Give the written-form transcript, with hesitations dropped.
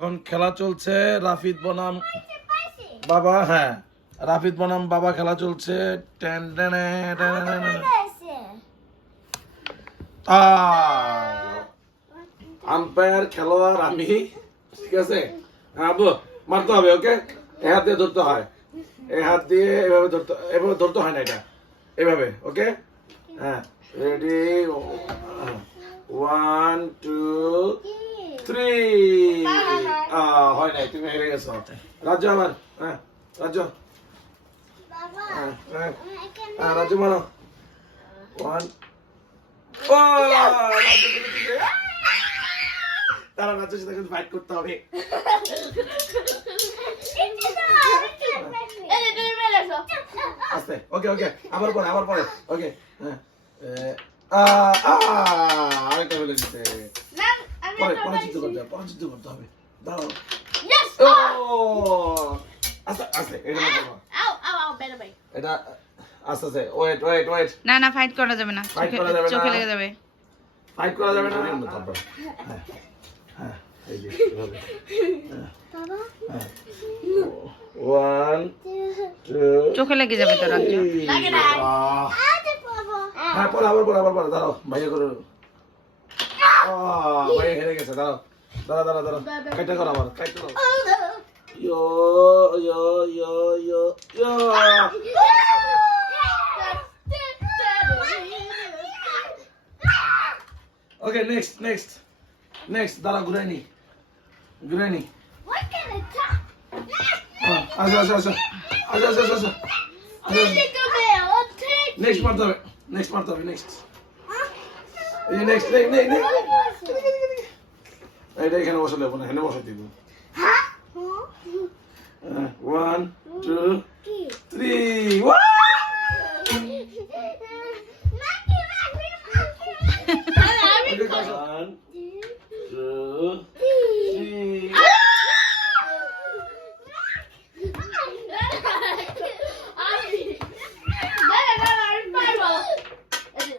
এখন খেলা চলছে রাফিদ বনাম বাবা। হ্যাঁ, রাফিদ বনাম বাবা খেলা চলছে। আম্পায়ার খেলোয়াড় আমি, ঠিক আছে। হ্যাঁ আব্বু, মারতে হবে। ওকে, এই হাত দিয়ে ধরতে হয়, এই হাত দিয়ে এভাবে ধরতে হয় না, এটা এভাবে। ওকে, হ্যাঁ, রেডি, 1 2 3। হয় নাই, তুমি হেরে গেছো। রাজ্য আমার, হ্যাঁ রাজ্য, হ্যাঁ রাজ্য মারো। 1 তারা রাজ্যের সাথে কিন্তু ফাইট করতে হবে। আস্তে, ওকে ওকে, আবার পরে ওকে। হ্যাঁ, আরেকটা ফেলে দিতে। পরে যুদ্ধ করতে হবে। দাঁড়াও। আস্তে আস্তে, এটা আস্তে আস্তে। ওয়েট। না ফাইট করা যাবে না, চোখে লেগে যাবে। ফাইট করা যাবে না। হ্যাঁ, এই যে এভাবে। হ্যাঁ, 1 2। চোখে লেগে যাবে তো রাজ্য। হ্যাঁ, আবার পরে। দাঁড়াও, ভাইয়া করে। ভাইয়া হেরে গেছে। দাঁড়াও। কাইটা করো, আবার কাইটা করো। ইয়ো। ওকে, নেক্সট। দাঁড়াও, ঘুরাই নি। আসো। নেক্সট মারতে হবে। এই যে নেক্সট। এইটা এখানে বসালে হবে না, এখানে বসাই দিব।